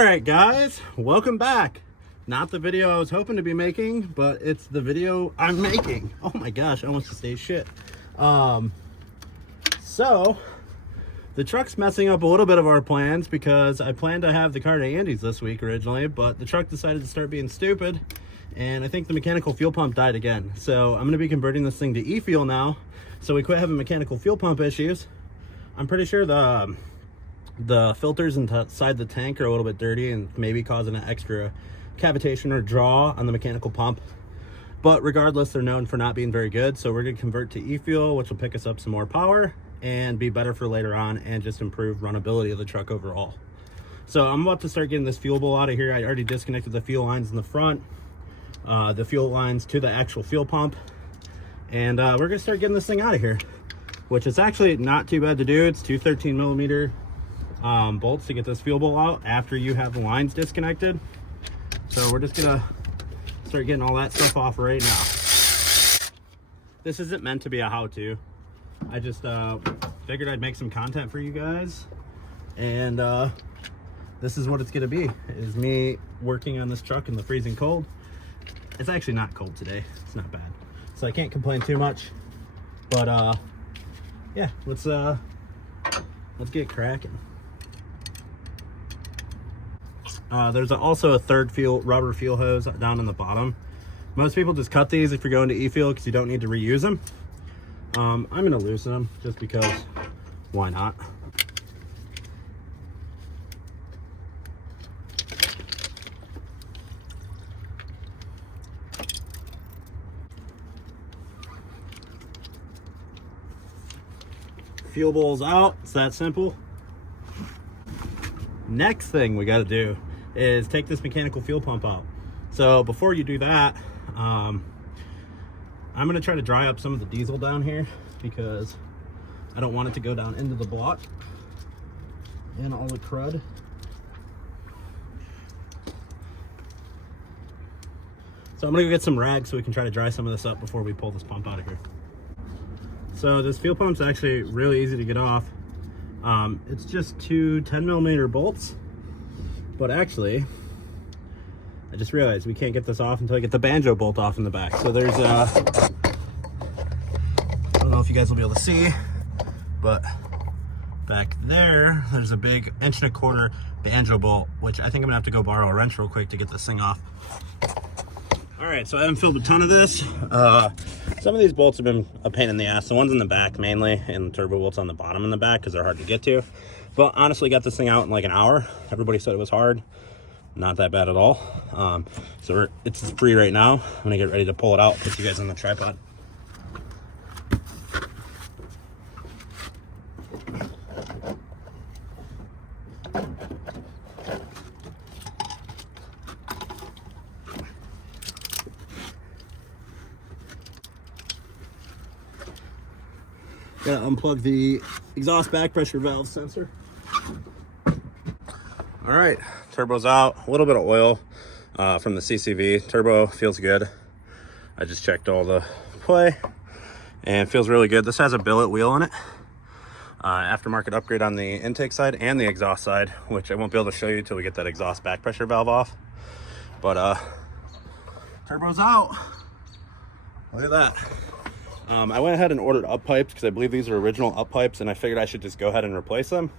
Alright guys, welcome back. Not the video I was hoping to be making, but it's the video I'm making. Oh my gosh, I almost just ate shit. So the truck's messing up a little bit of our plans because I planned to have the car to Andy's this week originally, but the truck decided to start being stupid and I think the mechanical fuel pump died again. So I'm going to be converting this thing to Efuel now, so we quit having mechanical fuel pump issues. I'm pretty sure the filters inside the tank are a little bit dirty and maybe causing an extra cavitation or draw on the mechanical pump. But regardless, they're known for not being very good. So we're going to convert to Efuel, which will pick us up some more power and be better for later on and just improve runnability of the truck overall. So I'm about to start getting this fuel bowl out of here. I already disconnected the fuel lines in the front, the fuel lines to the actual fuel pump. And we're going to start getting this thing out of here, which is actually not too bad to do. It's two 13mm bolts to get this fuel bowl out after you have the lines disconnected. So we're just gonna start getting all that stuff off right now. This isn't meant to be a how-to. I just figured I'd make some content for you guys, and this is what it's gonna be, is me working on this truck in the freezing cold. It's actually not cold today, it's not bad, so I can't complain too much. But yeah, let's get cracking. There's also a third rubber fuel hose down in the bottom. Most people just cut these if you're going to Efuel because you don't need to reuse them. I'm going to loosen them just because why not? Fuel bowl's out. It's that simple. Next thing we got to do is take this mechanical fuel pump out. So before you do that, I'm going to try to dry up some of the diesel down here because I don't want it to go down into the block and all the crud. So I'm going to go get some rags so we can try to dry some of this up before we pull this pump out of here. So this fuel pump's actually really easy to get off. It's just two 10mm bolts, but actually I just realized we can't get this off until I get the banjo bolt off in the back. So there's I don't know if you guys will be able to see, but back there's a big 1.25" banjo bolt, which I think I'm gonna have to go borrow a wrench real quick to get this thing off. All right, so I haven't filled a ton of this. Some of these bolts have been a pain in the ass. The ones in the back mainly, and the turbo bolts on the bottom in the back because they're hard to get to. But honestly, got this thing out in like an hour. Everybody said it was hard. Not that bad at all. So it's free right now. I'm gonna get ready to pull it out, put you guys on the tripod. Gotta unplug the exhaust back pressure valve sensor. All right, turbo's out. A little bit of oil from the CCV. Turbo feels good. I just checked all the play and feels really good. This has a billet wheel in it. Aftermarket upgrade on the intake side and the exhaust side, which I won't be able to show you until we get that exhaust back pressure valve off. But turbo's out. Look at that. I went ahead and ordered up pipes because I believe these are original up pipes, and I figured I should just go ahead and replace them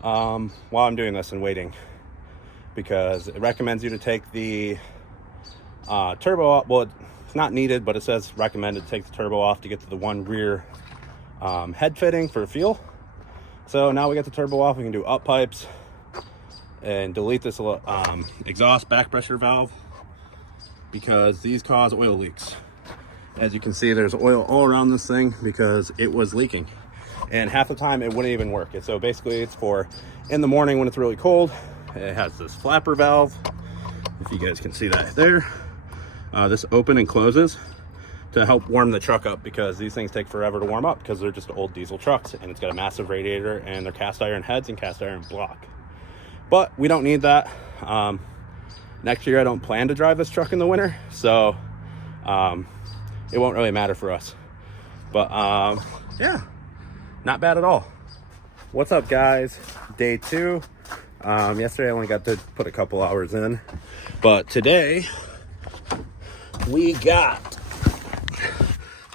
while I'm doing this and waiting, because it recommends you to take the turbo off. Well, it's not needed, but it says recommended to take the turbo off to get to the one rear head fitting for fuel. So now we got the turbo off, we can do up pipes and delete this exhaust back pressure valve because these cause oil leaks. As you can see, there's oil all around this thing because it was leaking, and half the time it wouldn't even work. So basically it's for in the morning when it's really cold. It has this flapper valve, if you guys can see that there. This open and closes to help warm the truck up because these things take forever to warm up because they're just old diesel trucks, and it's got a massive radiator and they're cast iron heads and cast iron block. But we don't need that. Next year I don't plan to drive this truck in the winter, so it won't really matter for us. But yeah, not bad at all. What's up guys? Day 2. Yesterday I only got to put a couple hours in, but today we got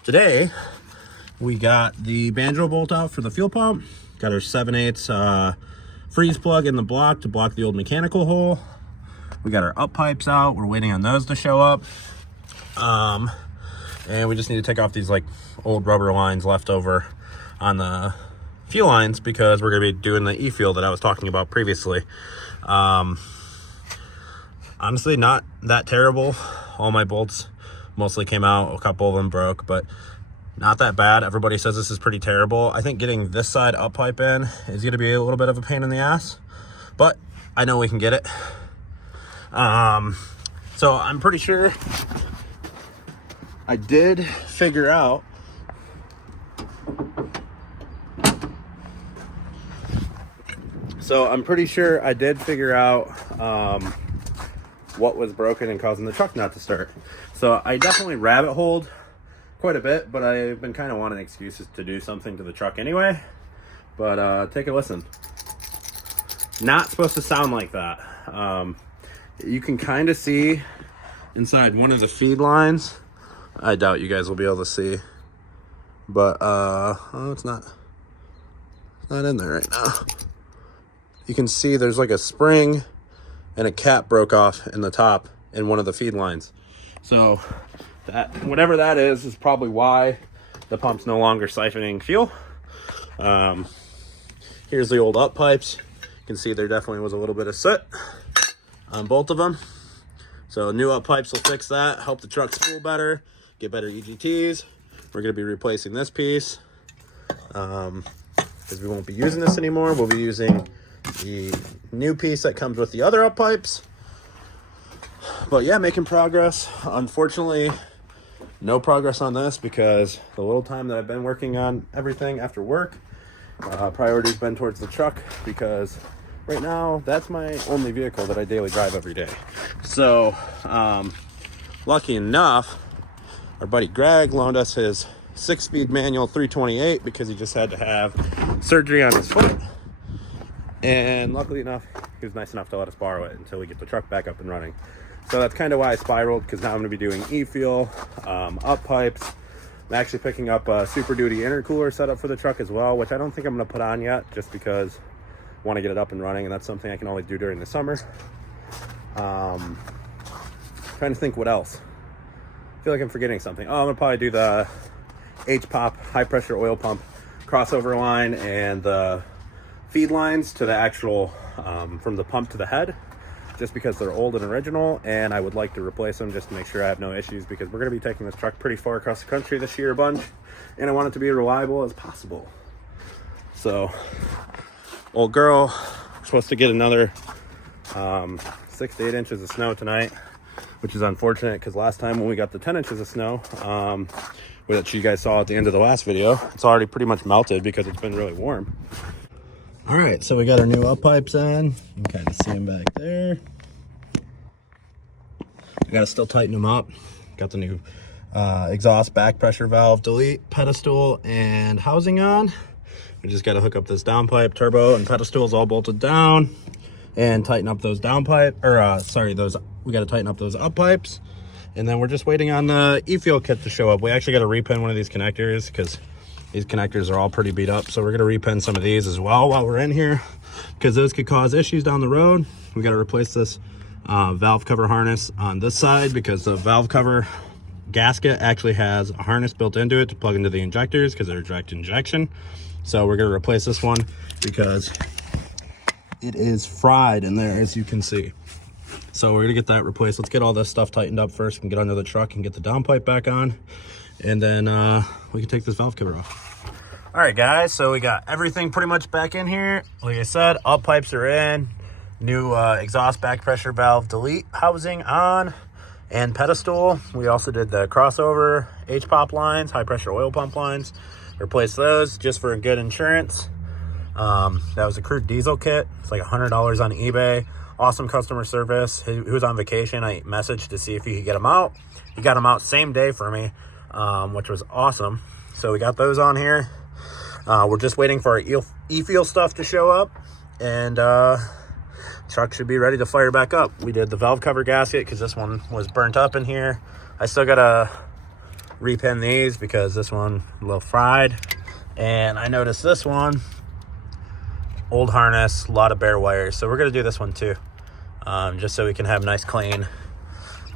the banjo bolt out for the fuel pump. Got our 7/8 freeze plug in the block to block the old mechanical hole. We got our up pipes out. We're waiting on those to show up. And we just need to take off these like old rubber lines left over on the fuel lines because we're going to be doing the Efuel that I was talking about previously. Honestly, not that terrible. All my bolts mostly came out. A couple of them broke, but not that bad. Everybody says this is pretty terrible. I think getting this side up pipe in is going to be a little bit of a pain in the ass, but I know we can get it. So I'm pretty sure I did figure out what was broken and causing the truck not to start. So I definitely rabbit holed quite a bit, but I've been kind of wanting excuses to do something to the truck anyway. But take a listen. Not supposed to sound like that. You can kind of see inside one of the feed lines. I doubt you guys will be able to see, but oh, it's not in there right now. You can see there's like a spring and a cap broke off in the top in one of the feed lines. So that, whatever that is probably why the pump's no longer siphoning fuel. Here's the old up pipes. You can see there definitely was a little bit of soot on both of them. So new up pipes will fix that, help the truck spool better, get better EGTs. We're going to be replacing this piece because we won't be using this anymore. We'll be using the new piece that comes with the other up pipes. But yeah, making progress. Unfortunately, no progress on this because the little time that I've been working on everything after work, priority's been towards the truck because right now that's my only vehicle that I daily drive every day. So lucky enough, our buddy Greg loaned us his 6-speed manual 328 because he just had to have surgery on his foot. And luckily enough, he was nice enough to let us borrow it until we get the truck back up and running. So that's kind of why I spiraled, because now I'm going to be doing E-Fuel, up pipes. I'm actually picking up a Super Duty intercooler setup for the truck as well, which I don't think I'm going to put on yet just because I want to get it up and running, and that's something I can always do during the summer. Trying to think what else. I feel like I'm forgetting something. Oh, I'm going to probably do the H-Pop high pressure oil pump crossover line and the feed lines to the actual from the pump to the head, just because they're old and original, and I would like to replace them just to make sure I have no issues, because we're going to be taking this truck pretty far across the country this year a bunch, and I want it to be as reliable as possible. So old girl, we're supposed to get another 6 to 8 inches of snow tonight, which is unfortunate because last time when we got the 10 inches of snow, which you guys saw at the end of the last video, it's already pretty much melted because it's been really warm. All right, so we got our new up pipes in. You can kind of see them back there. We got to still tighten them up. Got the new exhaust back pressure valve delete pedestal and housing on. We just got to hook up this downpipe. Turbo and pedestal is all bolted down, and tighten up those downpipe, we got to tighten up those up pipes. And then we're just waiting on the E-Fuel kit to show up. We actually got to repin one of these connectors because these connectors are all pretty beat up. So we're going to repin some of these as well while we're in here, because those could cause issues down the road. We got to replace this valve cover harness on this side, because the valve cover gasket actually has a harness built into it to plug into the injectors because they're direct injection. So we're going to replace this one because it is fried in there, as you can see. So we're going to get that replaced. Let's get all this stuff tightened up first and get under the truck and get the downpipe back on. And then we can take this valve cover off. All right, guys, so we got everything pretty much back in here. Like I said, up pipes are in. New exhaust back pressure valve delete housing on, and pedestal. We also did the crossover H-Pop lines, high pressure oil pump lines. Replaced those just for good insurance. That was a crude diesel kit. It's like $100 on eBay. Awesome customer service. He was on vacation. I messaged to see if he could get them out. He got them out same day for me, which was awesome. So we got those on here. We're just waiting for our E-Fuel stuff to show up. And truck should be ready to fire back up. We did the valve cover gasket because this one was burnt up in here. I still gotta repin these because this one a little fried. And I noticed this one, old harness, a lot of bare wires. So we're gonna do this one too, just so we can have nice clean,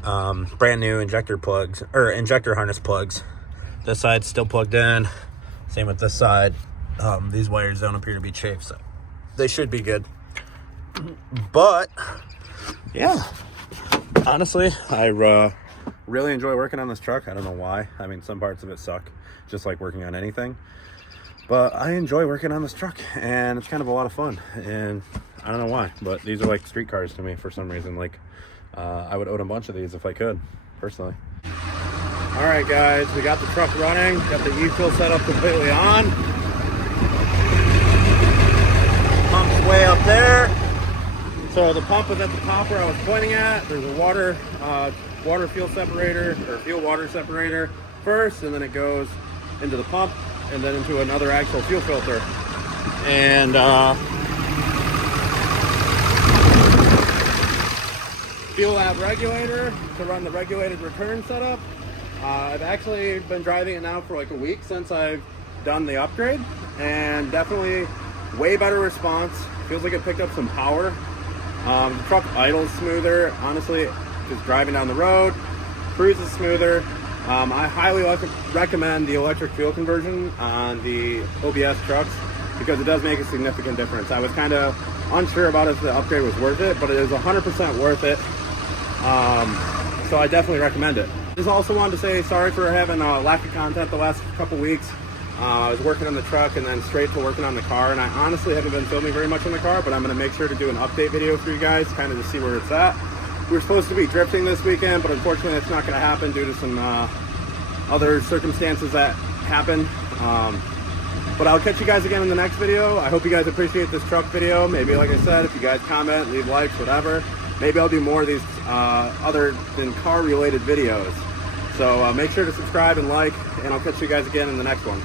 brand new injector plugs, or injector harness plugs. This side's still plugged in. Same with this side. These wires don't appear to be chafed, so they should be good. But yeah, honestly, I really enjoy working on this truck. I don't know why. I mean, some parts of it suck, just like working on anything. But I enjoy working on this truck, and it's kind of a lot of fun. And I don't know why, but these are like street cars to me for some reason. Like, I would own a bunch of these if I could, personally. All right, guys, we got the truck running. Got the Efuel set up completely on. Pump's way up there. So the pump is at the top where I was pointing at. There's a water fuel separator, or fuel water separator first, and then it goes into the pump and then into another actual fuel filter. And fuel lab regulator to run the regulated return setup. I've actually been driving it now for like a week since I've done the upgrade, and definitely way better response. Feels like it picked up some power. The truck idles smoother, honestly, just driving down the road, cruises smoother. I highly recommend the electric fuel conversion on the OBS trucks because it does make a significant difference. I was kind of unsure about if the upgrade was worth it, but it is 100% worth it. So I definitely recommend it. Just also wanted to say sorry for having a lack of content the last couple weeks. I was working on the truck and then straight to working on the car, and I honestly haven't been filming very much on the car, but I'm going to make sure to do an update video for you guys, kind of to see where it's at. We were supposed to be drifting this weekend, but unfortunately it's not going to happen due to some other circumstances that happen. But I'll catch you guys again in the next video. I hope you guys appreciate this truck video. Maybe, like I said, if you guys comment, leave likes, whatever, maybe I'll do more of these other than car related videos. So make sure to subscribe and like, and I'll catch you guys again in the next one.